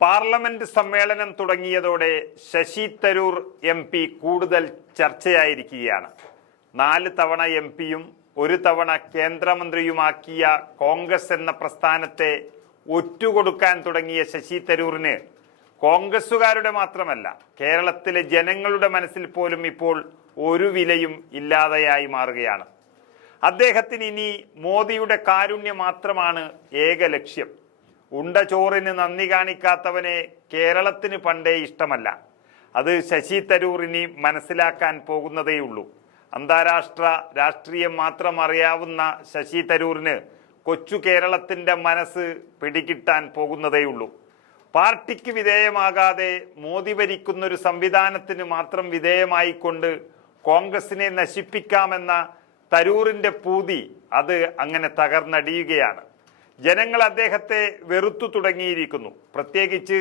Parliament സമ്മേളനം തുടങ്ങിയതോടെ Sasi Tharoor M P കൂടുതൽ ചർച്ചയായിരിക്കുകയാണ്. നാല് തവണ എം പിയും ഒരു തവണ കേന്ദ്രമന്ത്രിയുമാക്കിയ കോൺഗ്രസ് എന്ന പ്രസ്ഥാനത്തെ ഒറ്റുകൊടുക്കാൻ തുടങ്ങിയ ശശി തരൂറിന് കോൺഗ്രസുകാരുടെ മാത്രമല്ല കേരളത്തിലെ ജനങ്ങളുടെ മനസ്സിൽ പോലും ഇപ്പോൾ ഒരു വിലയും ഇല്ലാതെയായി മാറുകയാണ്. അദ്ദേഹത്തിന് ഇനി മോദിയുടെ കാരുണ്യം മാത്രമാണ് ഏക ലക്ഷ്യം. ഉണ്ട ചോറിന് നന്ദി കാണിക്കാത്തവനെ കേരളത്തിന് പണ്ടേ ഇഷ്ടമല്ല. അത് ശശി തരൂർ മനസ്സിലാക്കാൻ പോകുന്നതേയുള്ളൂ. അന്താരാഷ്ട്ര രാഷ്ട്രീയം മാത്രം അറിയാവുന്ന ശശി തരൂരിന് കൊച്ചു കേരളത്തിന്റെ മനസ്സ് പിടികിട്ടാൻ പോകുന്നതേയുള്ളൂ. പാർട്ടിക്ക് വിധേയമാകാതെ മോദി ഭരിക്കുന്നൊരു സംവിധാനത്തിന് മാത്രം വിധേയമായിക്കൊണ്ട് കോൺഗ്രസിനെ നശിപ്പിക്കാമെന്ന തരൂറിന്റെ പൂതി അത് അങ്ങനെ തകർന്നടിയുകയാണ്. ജനങ്ങൾ അദ്ദേഹത്തെ വെറുത്തു തുടങ്ങിയിരിക്കുന്നു. പ്രത്യേകിച്ച്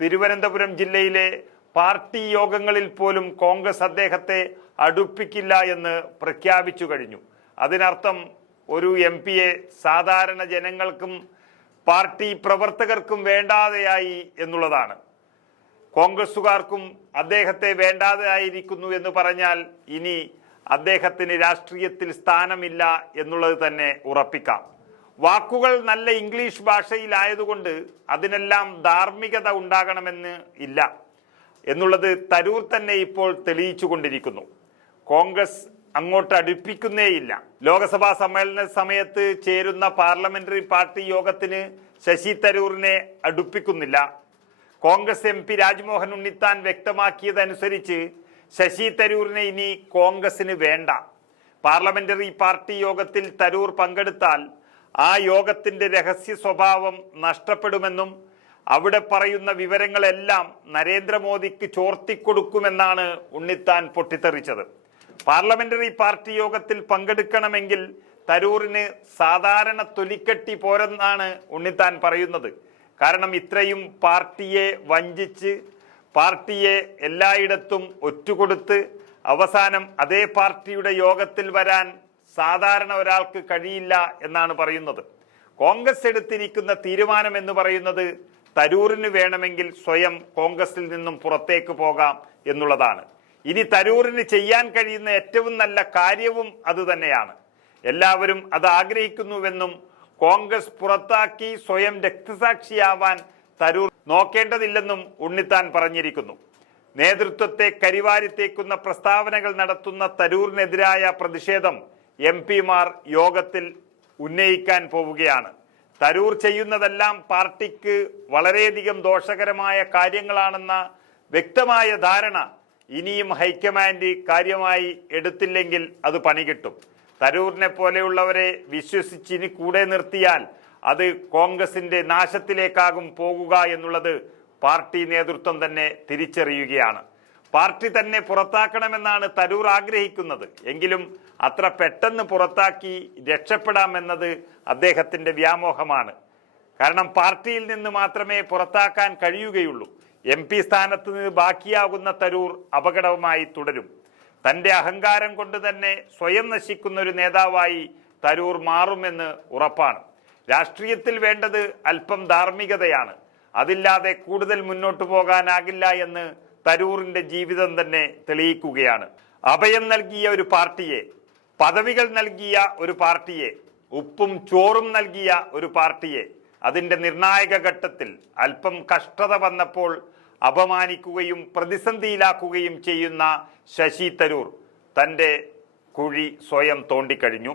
തിരുവനന്തപുരം ജില്ലയിലെ പാർട്ടി യോഗങ്ങളിൽ പോലും കോൺഗ്രസ് അദ്ദേഹത്തെ അടുപ്പിക്കില്ല എന്ന് പ്രഖ്യാപിച്ചു കഴിഞ്ഞു. അതിനർത്ഥം ഒരു എം പിയെ സാധാരണ ജനങ്ങൾക്കും പാർട്ടി പ്രവർത്തകർക്കും വേണ്ടാതെയായി എന്നുള്ളതാണ്. കോൺഗ്രസുകാർക്കും അദ്ദേഹത്തെ വേണ്ടാതെയായിരിക്കുന്നു എന്ന് പറഞ്ഞാൽ ഇനി അദ്ദേഹത്തിന് രാഷ്ട്രീയത്തിൽ സ്ഥാനമില്ല എന്നുള്ളത് തന്നെ ഉറപ്പിക്കാം. വാക്കുകൾ നല്ല ഇംഗ്ലീഷ് ഭാഷയിലായതുകൊണ്ട് അതിനെല്ലാം ധാർമ്മികത ഉണ്ടാകണമെന്ന് ഇല്ല എന്നുള്ളത് തരൂർ തന്നെ ഇപ്പോൾ തെളിയിച്ചു കൊണ്ടിരിക്കുന്നു കോൺഗ്രസ് അങ്ങോട്ട് അടുപ്പിക്കുന്നേയില്ല. ലോക്സഭാ സമ്മേളന സമയത്ത് ചേരുന്ന പാർലമെന്ററി പാർട്ടി യോഗത്തിന് ശശി തരൂറിനെ അടുപ്പിക്കുന്നില്ല. കോൺഗ്രസ് എം പി രാജ്മോഹൻ ഉണ്ണിത്താൻ വ്യക്തമാക്കിയതനുസരിച്ച് ശശി തരൂരിനെ ഇനി കോൺഗ്രസിന് വേണ്ട. പാർലമെന്ററി പാർട്ടി യോഗത്തിൽ തരൂർ പങ്കെടുത്താൽ ആ യോഗത്തിന്റെ രഹസ്യ സ്വഭാവം നഷ്ടപ്പെടുമെന്നും അവിടെ പറയുന്ന വിവരങ്ങളെല്ലാം നരേന്ദ്രമോദിക്ക് ചോർത്തിക്കൊടുക്കുമെന്നാണ് ഉണ്ണിത്താൻ പൊട്ടിത്തെറിച്ചത്. പാർലമെന്ററി പാർട്ടി യോഗത്തിൽ പങ്കെടുക്കണമെങ്കിൽ തരൂറിന് സാധാരണ തൊലിക്കെട്ടി പോരെന്നാണ് ഉണ്ണിത്താൻ പറയുന്നത്. കാരണം ഇത്രയും പാർട്ടിയെ വഞ്ചിച്ച് പാർട്ടിയെ എല്ലായിടത്തും ഒറ്റുകൊടുത്ത് അവസാനം അതേ പാർട്ടിയുടെ യോഗത്തിൽ വരാൻ സാധാരണ ഒരാൾക്ക് കഴിയില്ല എന്നാണ് പറയുന്നത്. കോൺഗ്രസ് എടുത്തിരിക്കുന്ന തീരുമാനം എന്ന് പറയുന്നത് തരൂറിന് വേണമെങ്കിൽ സ്വയം കോൺഗ്രസിൽ നിന്നും പുറത്തേക്ക് പോകാം എന്നുള്ളതാണ്. ഇനി തരൂറിന് ചെയ്യാൻ കഴിയുന്ന ഏറ്റവും നല്ല കാര്യവും അത് തന്നെയാണ്. എല്ലാവരും അത് ആഗ്രഹിക്കുന്നുവെന്നും കോൺഗ്രസ് പുറത്താക്കി സ്വയം രക്തസാക്ഷിയാവാൻ തരൂർ നോക്കേണ്ടതില്ലെന്നും ഉണ്ണിത്താൻ പറഞ്ഞിരിക്കുന്നു. നേതൃത്വത്തെ കരിവാരിത്തേക്കുന്ന പ്രസ്താവനകൾ നടത്തുന്ന തരൂറിനെതിരായ പ്രതിഷേധം എം പിമാർ യോഗത്തിൽ ഉന്നയിക്കാൻ പോവുകയാണ്. തരൂർ ചെയ്യുന്നതെല്ലാം പാർട്ടിക്ക് വളരെയധികം ദോഷകരമായ കാര്യങ്ങളാണെന്ന വ്യക്തമായ ധാരണ ഇനിയും ഹൈക്കമാൻഡ് കാര്യമായി എടുത്തില്ലെങ്കിൽ അത് പണികിട്ടും തരൂറിനെ പോലെയുള്ളവരെ വിശ്വസിച്ച് വിശ്വസിച്ചിനി കൂടെ നിർത്തിയാൽ അത് കോൺഗ്രസിന്റെ നാശത്തിലേക്കാകും പോകുക എന്നുള്ളത് പാർട്ടി നേതൃത്വം തന്നെ തിരിച്ചറിയുകയാണ്. പാർട്ടി തന്നെ പുറത്താക്കണമെന്നാണ് തരൂർ ആഗ്രഹിക്കുന്നത്. എങ്കിലും അത്ര പെട്ടെന്ന് പുറത്താക്കി രക്ഷപ്പെടാമെന്നത് അദ്ദേഹത്തിന്റെ വ്യാമോഹമാണ്. കാരണം പാർട്ടിയിൽ നിന്ന് മാത്രമേ പുറത്താക്കാൻ കഴിയുകയുള്ളൂ. എം പി സ്ഥാനത്ത് നിന്ന് ബാക്കിയാകുന്ന തരൂർ അപകടവുമായി തുടരും. തന്റെ അഹങ്കാരം കൊണ്ട് തന്നെ സ്വയം നശിക്കുന്ന ഒരു നേതാവായി തരൂർ മാറുമെന്ന് ഉറപ്പാണ്. രാഷ്ട്രീയത്തിൽ വേണ്ടത് അല്പം ധാർമ്മികതയാണ്. അതില്ലാതെ കൂടുതൽ മുന്നോട്ടു പോകാനാകില്ല എന്ന് തരൂറിന്റെ ജീവിതം തന്നെ തെളിയിക്കുകയാണ്. അഭയം നൽകിയ ഒരു പാർട്ടിയെ പദവികൾ നൽകിയ ഒരു പാർട്ടിയെ ഉപ്പും ചോറും നൽകിയ ഒരു പാർട്ടിയെ അതിന്റെ നിർണായക ഘട്ടത്തിൽ അല്പം കഷ്ടത വന്നപ്പോൾ അപമാനിക്കുകയും പ്രതിസന്ധിയിലാക്കുകയും ചെയ്യുന്ന ശശി തരൂർ തന്റെ കുഴി സ്വയം തോണ്ടിക്കഴിഞ്ഞു.